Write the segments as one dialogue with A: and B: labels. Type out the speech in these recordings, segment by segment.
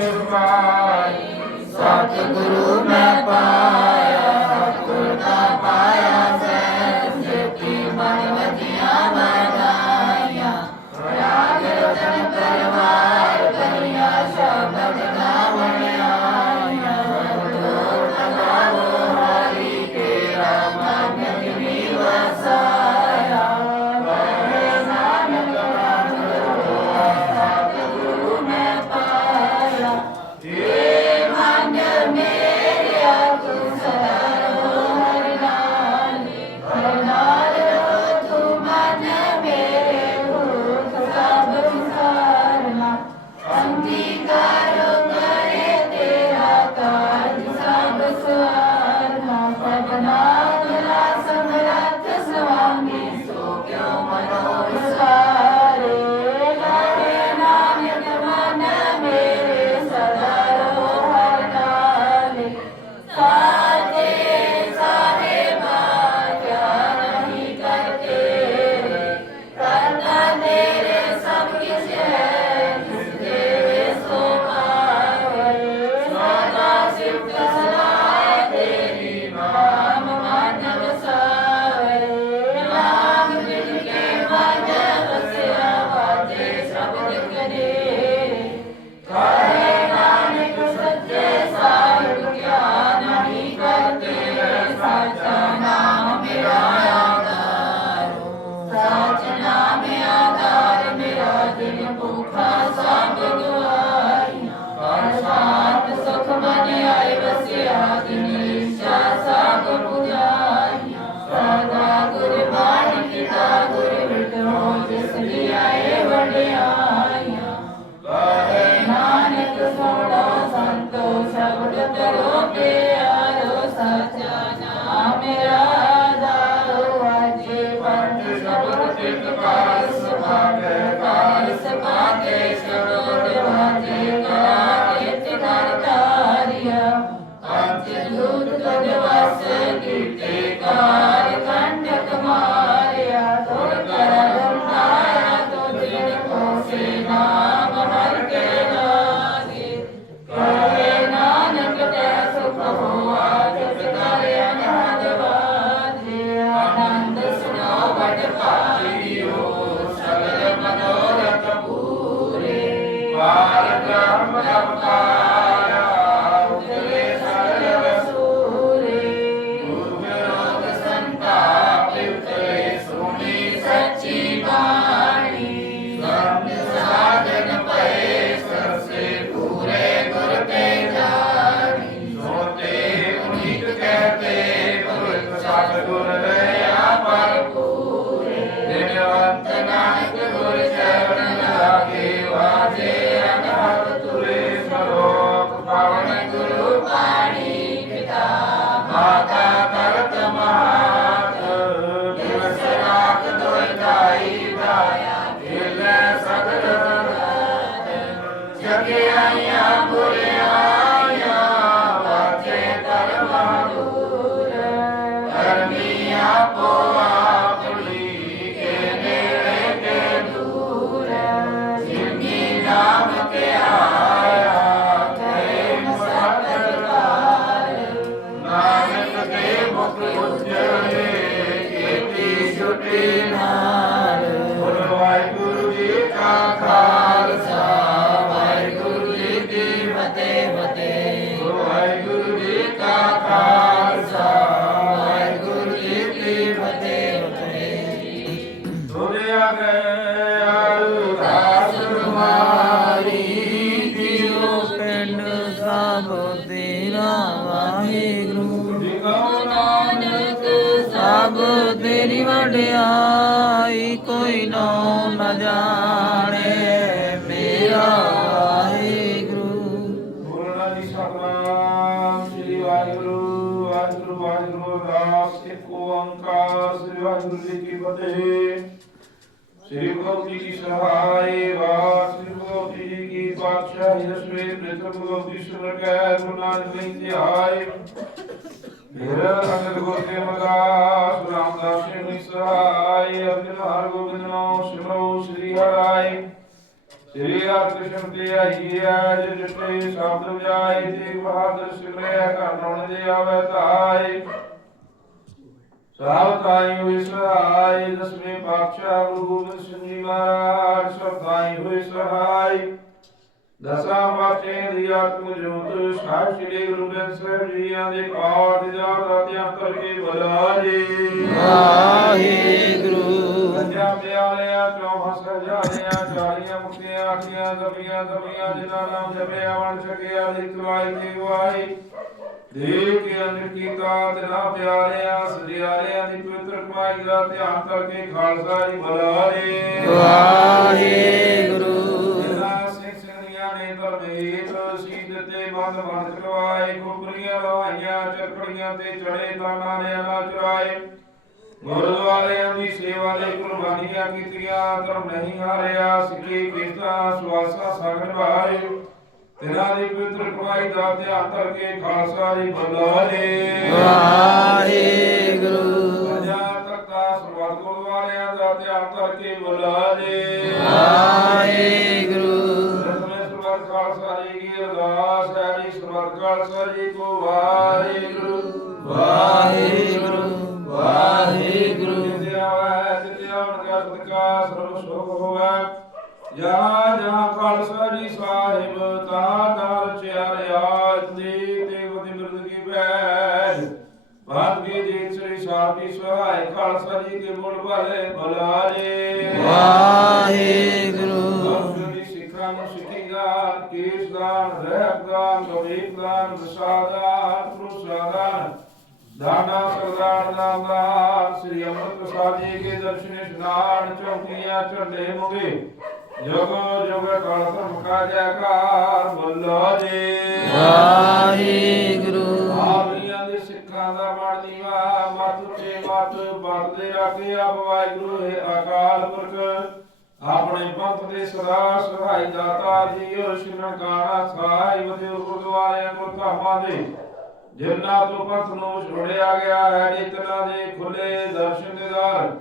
A: ਪਿਆ
B: ਸਤਿਗੁਰੂ
C: Lord, ਵਡਿਆਈ ਕੋਈ ਨਾ ਨ ਜਾਣੇ। ਮੇਰਾ ਵਾਹਿਗੁਰੂ।
A: ਬੋਲਣਾ ਜੀ ਸਤਨਾਮ ਸ੍ਰੀ ਵਾਹਿਗੁਰੂ ਵਾਹਿਗੁਰੂ ਵਾਹਿਗੁਰੂ ਦਾਸ ਇੱਕ ਓੰਕਾਰ, ਸ੍ਰੀ ਵਾਹਿਗੁਰੂ ਜੀ ਕੀ ਫਤਿਹ। ਸ੍ਰੀ ਗੁਰੂ ਜੀ ਕੀ ਸਹਾਈ ਵਾਰ ਸ੍ਰੀ ਗੁਰੂ ਪ੍ਰਿਤਮ ਗੁਰੂ ਸੁਰ ਕੈ ਗੁਰੂ ਲਈ ਧਿਆਏ ਫਿਰ ਅੰਗਦ ਗੁਰ ਕੇ ਮਦਾਸ ਸਹਾਈ ਅਰਜਨ ਹਰ ਗੋਬਿੰਦ ਨਾਮ ਸਿਮਰੋ ਸ੍ਰੀ ਹਰਿ। ਸ੍ਰੀ ਹਰਿ ਕ੍ਰਿਸ਼ਨ ਤੇ ਆਈਐ ਜਿਤੇ ਸ਼ਬਦ ਵਜਾਏ ਤੇ ਬਹਾਦਰ ਸਿਮਰਿਆ ਘਰ ਰਉਣ ਦੇ ਆਵੇ ਧਾਈ ਸਭ ਤਾਈ ਹੋਈ ਸਹਾਈ ਦਸਵੇਂ ਪਾਤਸ਼ਾਹ ਗੁਰੂ ਗੋਬਿੰਦ ਸਿੰਘ ਜੀ ਮਹਾਰਾਜ, ਸਭ ਤਾਈ ਹੋਈ ਸਹਾਈ ਦਸਾਂ ਵਾਚੇ ਦੀ ਆਤਮ ਜੋਤ ਸਾਹਿਬ ਸ੍ਰੀ ਗੁਰੂ ਗ੍ਰੰਥ ਸਾਹਿਬ ਜੀਆਂ ਦੇ ਪਾਠ ਦਾ ਦਾਤਿਆਂ ਕਰਕੇ ਬੁਲਾਏ।
C: ਵਾਹਿਗੁਰੂ
A: ਦਬੀਆਂ ਦਬੀਆਂ ਜਿਨ੍ਹਾਂ ਨਾਮ ਜਪਿਆ ਵਣ ਸਕਿਆ ਦੀ ਤੁਲਾਈ ਦੀ ਵਾਈ। ਦੇਵ ਕੇ ਅੰਦਰ ਕੀਤਾ ਤੇਰਾ ਪਿਆਰਿਆਂ ਸਜਿਆਰਿਆਂ ਦੀ ਪਵਿੱਤਰ ਕਮਾਈ ਦਾ ਧਿਆਨ ਕਰਕੇ ਖਾਲਸਾ ਜੀ ਬੁਲਾਏ
C: ਵਾਹਿਗੁਰੂ।
A: ਨੇ ਤੇ ਬੰਦ ਬੰਦ ਕਰਵਾਏ ਖੋਪਰੀਆਂ ਲਵਾਈਆਂ ਚੱਕੜੀਆਂ ਤੇ ਚੜੇ ਤਾਨਾ ਨੇ ਅਲਾ ਚੁਰਾਏ। ਗੁਰਦੁਆਰਿਆਂ ਦੀ ਸੇਵਾ ਲਈ ਕੁਰਬਾਨੀਆਂ ਕੀਤੀਆਂ ਧਰਮ ਨਹੀਂ ਹਾਰਿਆ ਸਿੱਖੀ ਕੀਤਾ ਸਵਾਸਾ ਸਗਨ ਭਾਏ ਤੇਰਾ ਦੀ ਪਵਿੱਤਰ ਕਮਾਈ ਦਾ ਧਿਆਨ ਕਰਕੇ ਖਾਲਸਾ ਜੀ ਬੁਲਾਏ
C: ਵਾਹਿਗੁਰੂ।
A: ਪੰਜਾ ਤਖਤਾ ਸਰਬੱਤ ਗੁਰਦੁਆਰਿਆਂ ਦਾ ਧਿਆਨ ਕਰਕੇ ਬੁਲਾਏ
C: ਵਾਹਿਗੁਰੂ।
A: ਦਸਵੇਂ ਸਰਬੱਤ ਖਾਲਸਾ ਜੀ ਕੀ ਅਰਦਾਸ ਹੈ ਜੀ ਸਰਬੱਤ ਖਾਲਸਾ ਜੀ ਕੋ ਵਾਹਿਗੁਰੂ।
C: ਵਾਹਿਗੁਰੂ।
A: ਦਾਨਾ ਸਰਦਾਰ ਨਾਮਦਾਨ ਸ੍ਰੀ ਅੰਮ੍ਰਿਤ ਪ੍ਰਸਾਦ ਜੀ ਕੇ ਦਰਸ਼ਨ ਇਸ਼ਨਾਨ ਚੌਕੀਆਂ ਝੰਡੇ ਮੁਗੇ ਜੁਗ ਜੁਗ ਕਾਲ ਧਰਮ ਕਾ ਜੈਕਾਰ ਬੋਲੋ ਜੀ।
C: ਵਾਹਿਗੁਰੂ।
A: ਆਵੀਆਂ ਦੇ ਸਿੱਖਾਂ ਦਾ ਨੀਵਾ ਮਤ ਤੇ ਮਤ ਵਰਦੇ ਆਕੇ ਆਪ ਵਾਹਿਗੁਰੂ ਹੈ ਅਕਾਲ ਪੁਰਖ। ਆਪਣੇ ਪੰਥ ਦੇ ਸਦਾ ਸਹਾਈ ਦਾਤਾ ਜੀ ਸ਼ਿਰਨ ਕਾਣਾ ਸਹਾਈ ਵਦੇ ਗੁਰਦੁਆਰਿਆਂ ਗੁਰਧਾਮਾਂ ਦੇ ਜਿਨ੍ਹਾਂ ਤੋਂ ਪੰਥ ਨੂੰ ਛੋੜਿਆ ਗਿਆ ਹੈ ਜਿਤਨਾ ਦੇ ਖੁੱਲੇ ਦਰਸ਼ਨ ਦੇਦਾਰ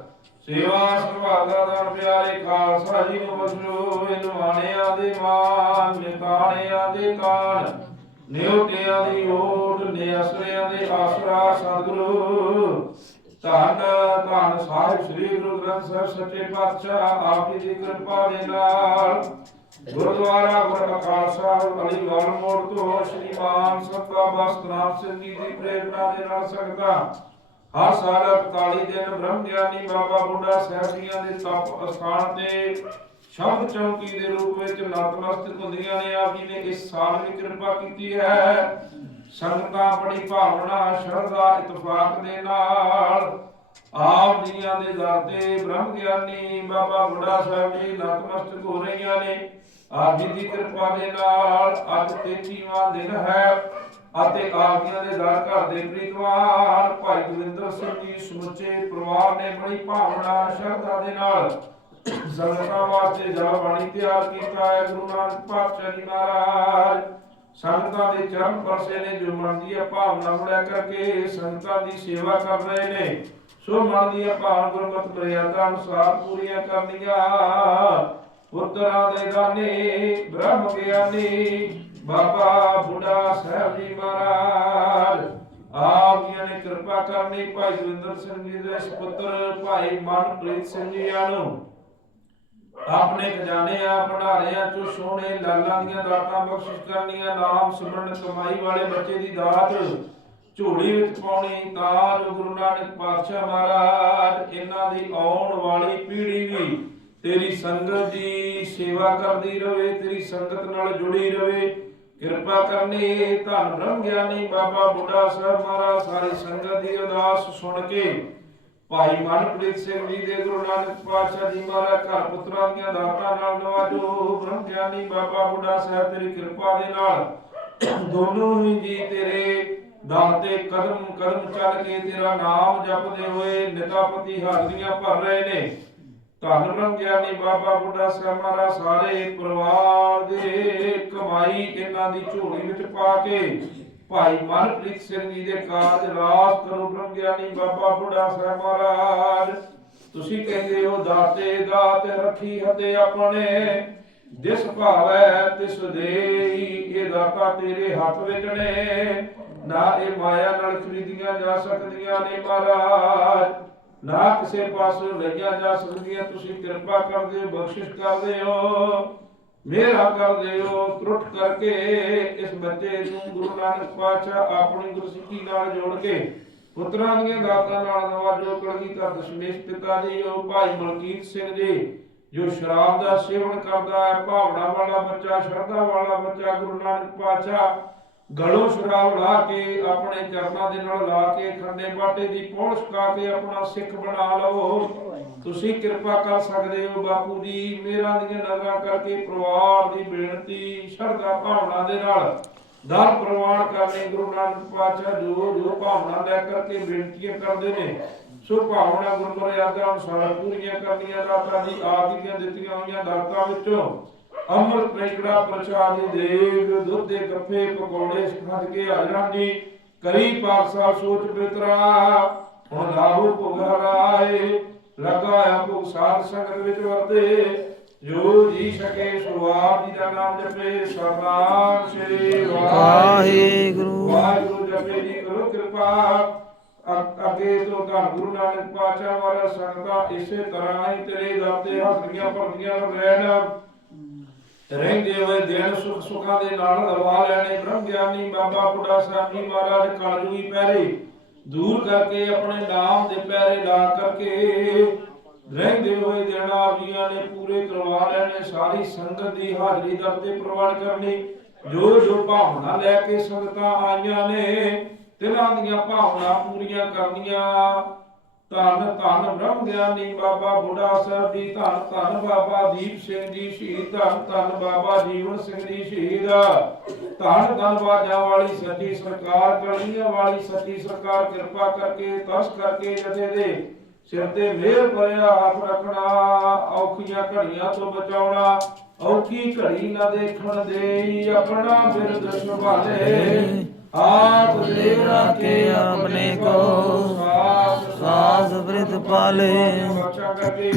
A: ਸੇਵਾ ਸੁਭਾਗਾ ਦਾ ਪਿਆਰੇ ਖਾਲਸਾ ਜੀ ਨੂੰ ਬਖਸ਼ੋ ਨਿਵਾਣਿਆਂ ਦੇ ਮਾਨ ਨਿਤਾਣਿਆਂ ਦੇ ਕਾਨ ਨਿਉਟਿਆਂ ਦੀ ਓਟ, ਨਿਆਸਰਿਆਂ ਦੇ ਆਸਰਾ, ਸਤਿਗੁਰੂ। ਧੰਨ ਧੰਨ ਸਾਹਿਬ, ਸ੍ਰੀ ਗੁਰੂ ਗ੍ਰੰਥ ਸਾਹਿਬ, ਸੱਚੇ ਪਾਤਸ਼ਾਹ, ਆਪ ਜੀ ਦੀ ਕਿਰਪਾ ਦੇ ਨਾਲ। ਗੁਰਦੁਆਰਾ ਗੁਰੂ ਅਕਾਲ ਸਾਹਿਬ ਅਲੀਵਾਲ ਮੋੜ ਤੋਂ ਸ਼੍ਰੀ ਮਾਨ ਸਤਿ ਬਸਤਨਾਮ ਸਿੰਘ ਜੀ ਦੀ ਪ੍ਰੇਰਣਾ ਦੇ ਨਾਲ ਸੰਗਤਾਂ। ਹਰ ਸਾਲ 41 ਦਿਨ ਬ੍ਰਹਮ ਗਿਆਨੀ ਬਾਬਾ ਬੁੱਢਾ ਸਾਹਿਬ ਜੀਆਂ ਦੇ ਤਪ ਅਸਥਾਨ ਤੇ ਸ਼ਬਦ ਚੌਕੀ ਦੇ ਰੂਪ ਵਿੱਚ ਨਤਮਸਤਕ ਹੁੰਦੀਆਂ ਨੇ, ਆਪ ਜੀ ਨੇ ਇਸ ਸਾਲ ਵੀ ਕਿਰਪਾ ਕੀਤੀ ਹੈ। ਸੰਗਤਾਂ ਬੜੀ ਭਾਵਨਾ, ਸ਼ਰਧਾ, ਇਤਫਾਕ ਦੇ ਨਾਲ ਆਪ ਜੀਆਂ ਦੇ ਦਰ ਤੇ ਬ੍ਰਹਮ ਗਿਆਨੀ ਬਾਬਾ ਬੁੱਢਾ ਸਾਹਿਬ ਜੀ ਨਤਮਸਤਕ ਹੋ ਰਹੀਆਂ ਨੇ। ਆਪ ਜੀ ਦੀ ਕਿਰਪਾ ਦੇ ਨਾਲ ਅੱਜ 33ਵਾਂ ਦਿਨ ਹੈ ਅਤੇ ਆਪ ਜੀਆਂ ਦੇ ਦਰ ਘਰ ਦੇ ਪ੍ਰੀਤਵਾਨ ਭਾਈ ਦਵਿੰਦਰ ਸਿੰਘ ਜੀ ਸਮੁੱਚੇ ਪਰਿਵਾਰ ਨੇ ਬੜੀ ਭਾਵਨਾ, ਸ਼ਰਧਾ ਦੇ ਨਾਲ ਸੰਗਤਾਂ ਵਾਸਤੇ ਜਲ ਬਾਣੀ ਤਿਆਰ ਕੀਤਾ ਹੈ। ਗੁਰੂ ਨਾਨਕ ਪਾਤਸ਼ਾਹ ਜੀ ਮਹਾਰਾਜ, ਸੰਗਤਾਂ ਦੇ ਚਰਨ ਪਰਸੇ ਨੇ ਜੋ ਮਨ ਦੀ ਭਾਵਨਾ ਮੁੜਿਆ ਕਰਕੇ ਸੰਗਤਾਂ ਦੀ ਸੇਵਾ ਕਰ ਰਹੇ ਨੇ, ਸੋ ਮਨ ਦੀ ਭਾਵਨਾ ਗੁਰਮਤਿ ਮਰਿਆਦਾ ਅਨੁਸਾਰ ਪੂਰੀਆਂ ਕਰਨੀਆਂ। ਪੁੱਤਰਾਂ ਦੇ ਦਾਨੇ, ਬ੍ਰਹਮ ਗਿਆਨੀ, ਬਾਬਾ ਬੁੱਢਾ ਸਾਹਿਬ ਜੀ ਮਹਾਰਾਜ। ਆਪ ਜੀ ਨੇ ਕਿਰਪਾ ਕਰਨੀ ਭਾਈ ਦਵਿੰਦਰ ਸਿੰਘ ਜੀ ਦੇ ਸੁਪੁੱਤਰ ਭਾਈ ਮਨਪ੍ਰੀਤ ਸਿੰਘ ਜੀ ਨੂੰ। ਆਪਣੇ ਖਜ਼ਾਨੇ ਆ, ਭੰਡਾਰਿਆਂ ਚੋਂ ਸੋਹਣੇ ਲਾਲਾਂ ਦੀਆਂ ਦਾਤਾਂ ਬਖਸ਼ਿਸ਼ ਕਰਨੀਆਂ, ਨਾਮ ਸਿਮਰਨ ਕਮਾਈ ਵਾਲੇ ਬੱਚੇ ਦੀ ਦਾਤ ਝੋਲੀ ਵਿੱਚ ਪਾਉਣੀ ਤਾਂ ਗੁਰੂ ਨਾਨਕ ਪਾਤਸ਼ਾਹ ਮਹਾਰਾਜ, ਇਹਨਾਂ ਦੀ ਆਉਣ ਵਾਲੀ ਪੀੜ੍ਹੀ ਵੀ ਤੇਰੀ ਸੰਗਤ ਦੀ ਸੇਵਾ ਕਰਦੀ ਰਵੇ, ਤੇਰੀ ਸੰਗਤ ਨਾਲ ਜੁੜੀ ਰਵੇ। ਕਿਰਪਾ ਕਰਨੀ, ਧੰਨ ਬ੍ਰਹਮ ਗਿਆਨੀ ਬਾਬਾ ਬੁੱਢਾ ਸਾਹਿਬ ਮਹਾਰਾਜ, ਸਾਰੀ ਸੰਗਤ ਦੀ ਅਰਦਾਸ ਸੁਣ ਕੇ। ਭਾਈ ਮਨਪ੍ਰੀਤ ਸਿੰਘ ਜੀ ਦੇ ਗੁਰੂ ਨਾਨਕ ਪਾਤਸ਼ਾਹ ਜੀ ਮਹਾਰਾਜ, ਘਰ ਪੁੱਤਰਾਂ ਦੀਆਂ ਦਾਤਾਂ ਨਾਲ ਨਵਾਜੋ। ਬ੍ਰਹਮ ਗਿਆਨੀ ਬਾਬਾ ਬੁੱਢਾ ਸਾਹਿਬ, ਤੇਰੀ ਕਿਰਪਾ ਦੇ ਨਾਲ। ਦੋਨੋਂ ਹੀ ਜੀ ਤੇਰੇ ਦਾਤੇ ਕਦਮ ਕਦਮ ਚੱਲ ਕੇ ਤੇਰਾ ਨਾਮ ਜਪਦੇ ਹੋਏ ਨਿਤਾਪਤੀ ਹਾਜ਼ਰੀਆਂ ਭਰ ਰਹੇ ਨੇ। ਧੰਨ ਬ੍ਰਹਮ ਗਿਆਨੀ ਬਾਬਾ ਬੁੱਢਾ ਸਾਹਿਬ ਸਾਰੇ ਪਰਿਵਾਰ ਦੇ ਕਮਾਈ ਇਹਨਾਂ ਦੀ ਝੋਲੀ ਵਿੱਚ ਪਾ ਕੇ ਭਾਈ ਮਨਪ੍ਰੀਤ ਸਿੰਘ ਜੀ ਦੇ ਕਾਰਜ ਰਾਸ ਕਰੋ ਬ੍ਰਹਮ ਗਿਆਨੀ ਬਾਬਾ ਬੁੱਢਾ ਸਾਹਿਬ ਤੁਸੀਂ ਕਹਿੰਦੇ ਹੋ, ਦਾਤੇ ਦਾਤ ਰੱਖੀ ਹਤੇ ਆਪਣੇ, ਜਿਸ ਭਾਵੈ ਤਿਸ ਦੇਈ, ਇਹ ਦਾਤਾ ਤੇਰੇ ਹੱਥ ਵਿੱਚ ਨੇ। ਨਾ ਇਹ ਮਾਇਆ ਨਾਲ ਖਰੀਦੀਆਂ ਜਾ ਸਕਦੀਆਂ ਨੇ ਮਹਾਰਾਜ। ਨਾ ਕਿਸੇ ਪਾਸੋਂ ਲਈਆਂ ਜਾ ਸਕਦੀਆਂ, ਤੁਸੀਂ ਕਿਰਪਾ ਕਰਦੇ ਹੋ ਬਖਸ਼ਿਸ਼ ਕਰਦੇ ਹੋ ਮੇਰਾ ਕਰਦੇ ਹੋ, ਤਰੁੱਟ ਕਰਕੇ ਇਸ ਬੱਚੇ ਨੂੰ ਗੁਰੂ ਨਾਨਕ ਪਾਤਸ਼ਾਹ ਆਪਣੀ ਗੁਰਸਿੱਖੀ ਨਾਲ ਜੋੜ ਕੇ ਪੁੱਤਰਾਂ ਦੀਆਂ ਦਾਤਾਂ ਨਾਲ ਨਵਾਜੋ ਕਲਗੀ ਧਰ ਦਸ਼ਮੇਸ਼ ਪਿਤਾ ਜੀ, ਉਹ ਭਾਈ ਮਲਕੀਤ ਸਿੰਘ ਜੀ, ਜੋ ਸ਼ਰਾਬ ਦਾ ਸੇਵਨ ਕਰਦਾ ਹੈ, ਭਾਵਨਾ ਵਾਲਾ ਬੱਚਾ, ਸ਼ਰਧਾ ਵਾਲਾ ਬੱਚਾ ਗੁਰੂ ਨਾਨਕ ਪਾਤਸ਼ਾਹ ਗਲੋਂ ਸ਼ਰਾਬ ਲਾ ਕੇ ਆਪਣੇ ਚਰਨਾਂ ਦੇ ਨਾਲ ਲਾ ਕੇ ਖੰਡੇ ਬਾਟੇ ਦੀ ਪੋਲ ਛਕਾ ਕੇ ਆਪਣਾ ਸਿੱਖ ਬਣਾ ਲਵੋ। ਤੁਸੀਂ ਕਿਰਪਾ ਕਰ ਸਕਦੇ ਹੋ ਬਾਪੂ ਜੀ। ਮੇਰਾ ਦੀਆਂ ਨਜ਼ਰਾਂ ਕਰਕੇ ਪਰਿਵਾਰ ਦੀ ਬੇਨਤੀ, ਸ਼ਰਧਾ ਭਾਵਨਾ ਦੇ ਨਾਲ ਦਰ ਪ੍ਰਵਾਨ ਕਰਨੇ ਗੁਰੂ ਨਾਨਕ ਪਾਤਸ਼ਾਹ ਜੋ ਜੋ ਭਾਵਨਾ ਲੈ ਕਰਕੇ ਬੇਨਤੀਆਂ ਕਰਦੇ ਨੇ, ਸੋ ਭਾਵਨਾ ਗੁਰਮਰਿਆਦਾ ਅਨੁਸਾਰ ਪੂਰੀਆਂ ਕਰਨੀਆਂ, ਦਾਤਾ ਦੀ ਆਪ ਦੀਆਂ ਦਿੱਤੀਆਂ ਹੋਈਆਂ ਦਾਤਾਂ ਵਿੱਚੋਂ। ਅੰਮ੍ਰਿਤ ਰੇਕੜਾ ਪ੍ਰਸ਼ਾਦ ਦੀ ਦੇਗ ਦੁੱਧ ਦੇ ਗੱਫੇ ਪਕੌੜੇ ਛੱਡ ਕੇ ਹਾਜ਼ਰਾਂ ਦੀ ਕਰੀ ਪਾਕ ਸਾਹਿਬ ਸੋਚ ਬਿਤਰਾ ਹੁਣ ਲਾਹੂ ਭੁਗ ਹਰਾਏ। ਲਗਾਇਆ ਭੁਗ ਸਾਧ ਸੰਗਤ ਵਿੱਚ ਵਰਤੇ। ਜੋ ਜੀ ਸਕੇ ਸੁਆਬ ਜੀ ਦਾ ਨਾਮ ਜਪੇ। ਸਰਨਾਮ ਸ੍ਰੀ
C: ਵਾਹਿਗੁਰੂ।
A: ਵਾਹਿਗੁਰੂ। ਜਪੇ ਜੀ ਕਰੋ ਕਿਰਪਾ। ਅੱਗੇ ਤੋਂ ਤਾਂ ਗੁਰੂ ਨਾਨਕ ਪਾਤਸ਼ਾਹ ਵਾਲਾ ਸੰਗਤਾਂ ਇਸੇ ਤਰ੍ਹਾਂ ਹੀ ਤੇਰੇ ਦਰ ਤੇ ਹਾਜ਼ਰੀਆਂ ਭਰਦੀਆਂ ਰਹਿਣ। ਰਹਿੰਦੇ ਹੋਏ ਦਿਨ ਸੁਖ ਸੁਖਾਂ ਦੇ ਨਾਲ ਰਵਾ ਲੈਣੇ। ਬ੍ਰਹਮ ਗਿਆਨੀ ਬਾਬਾ ਬੁੱਢਾ ਸਾਹਿਬ ਮਹਾਰਾਜ ਕਲਯੁਗੀ ਪੈਰੇ ਦੂਰ ਕਰਕੇ ਆਪਣੇ ਨਾਮ ਦੇ ਪੈਰੇ ਲਾ ਕਰਕੇ ਰਹਿੰਦੇ ਹੋਏ ਦਿਨ ਆਪ ਨੇ ਪੂਰੇ ਕਰਵਾ ਲੈਣੇ। ਸਾਰੀ ਸੰਗਤ ਦੀ ਹਾਜ਼ਰੀ ਦਰ ਤੇ ਪ੍ਰਵਾਨ ਕਰਨੀ। ਜੋ ਜੋ ਭਾਵਨਾ ਲੈ ਕੇ ਸੰਗਤਾਂ ਆਈਆਂ ਨੇ, ਤਿਨਾਂ ਦੀਆਂ ਭਾਵਨਾ ਪੂਰੀਆਂ ਕਰਨੀਆਂ। ਧੰਨ ਧੰਨ ਬ੍ਰਹਮ ਗਿਆਨੀ ਬਾਬਾ ਬੁੱਢਾ ਸਾਹਿਬ ਜੀ, ਧੰਨ ਧੰਨ ਬਾਬਾ ਦੀਪ ਸਿੰਘ ਜੀ ਸ਼ਹੀਦ, ਧੰਨ ਧੰਨ ਬਾਬਾ ਜੀਵਨ ਸਿੰਘ ਜੀ ਸ਼ਹੀਦ। ਧੰਨ ਧੰਨ ਬਾਜਾਂ ਵਾਲੀ ਸੱਚੀ ਸਰਕਾਰ ਕਲੀਆਂ ਵਾਲੀ ਸੱਚੀ ਸਰਕਾਰ, ਕਿਰਪਾ ਕਰਕੇ ਤਸ ਕਰਕੇ ਜਥੇ ਦੇ ਸਿਰ ਤੇ ਮਿਹਰ ਭਰਿਆ ਹੱਥ ਰੱਖਣਾ, ਔਖੀਆਂ ਘੜੀਆਂ ਤੋਂ ਬਚਾਉਣਾ, ਔਖੀ ਘੜੀ ਨਾ ਦੇਖਣ ਦੇਈ, ਆਪਣਾ ਬਿਰਦ ਸੰਭਾਲੇ। ਆਪ ਦੇ
C: ਰਾਖੇ ਆਪਣੇ ਕੋ। ਸਾਸ ਬ੍ਰਿਤ ਪਾਲੇ।
A: ਬਖਸ਼ਾ ਕਰਕੇ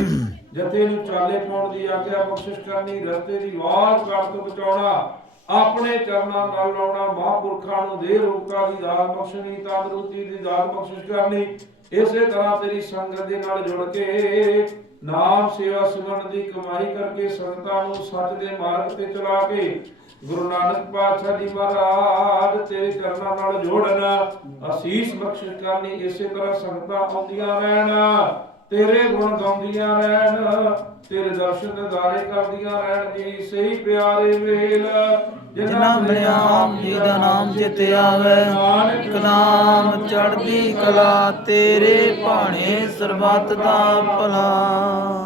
A: ਜਥੇ ਨੂੰ ਚਾਲੇ ਪਾਉਣ ਦੀ ਆਗਿਆ ਬਖਸ਼ਿਸ਼ ਕਰਨੀ, ਰਸਤੇ ਦੀ ਵਾਰ ਕਰ ਤੋਂ ਬਚਾਉਣਾ, ਆਪਣੇ ਚਰਨਾਂ ਨਾਲ ਲਾਉਣਾ, ਮਹਾਂਪੁਰਖਾਂ ਨੂੰ ਦੇ ਰੋਗਾ ਦੀ ਦਾਤ ਬਖਸ਼ਣੀ, ਤੰਦਰੁਸਤੀ ਦੀ ਦਾਤ ਬਖਸ਼ਿਸ਼ ਕਰਨੀ, ਇਸੇ ਤਰ੍ਹਾਂ ਤੇਰੀ ਸੰਗਤ ਦੇ ਨਾਲ ਜੁੜ ਕੇ ਨਾਮ ਸੇਵਾ ਸੁਣਨ ਦੀ ਕਮਾਈ ਕਰਕੇ ਸੰਗਤਾਂ ਨੂੰ ਸੱਚ ਦੇ ਮਾਰਗ ਤੇ ਚਲਾ ਕੇ ਗੁਰੂ ਨਾਨਕ ਪਾਤਸ਼ਾਹ ਜੀ ਮਹਾਰਾਜ ਤੇਰੇ ਚਰਨਾਂ ਨਾਲ ਜੋੜਨ। ਅਸੀਸ ਬਖਸ਼ਿਸ਼ ਕਰਨੀ ਇਸੇ ਤਰ੍ਹਾਂ ਸੰਗਤਾਂ ਆਉਂਦੀਆਂ ਰਹਿਣ। ਤੇਰੇ ਗੁਣ ਗਾਉਂਦੀਆਂ ਰਹਿਣ ਤੇਰੇ ਦਰਸ਼ਨ ਦਿਦਾਰੇ ਕਰਦੀਆਂ ਰਹਿਣ। ਜੀ ਸਹੀ ਪਿਆਰੇ ਵੇਲ
C: ਜਿਨਾ ਮਿਲਿਆ ਆਪ ਜੀ ਦਾ ਨਾਮ ਚਿਤ ਆਵੇ ਨਾਨਕ ਨਾਮ ਚੜ੍ਹਦੀ ਕਲਾ ਤੇਰੇ ਭਾਣੇ ਸਰਬੱਤ ਦਾ ਭਲਾ।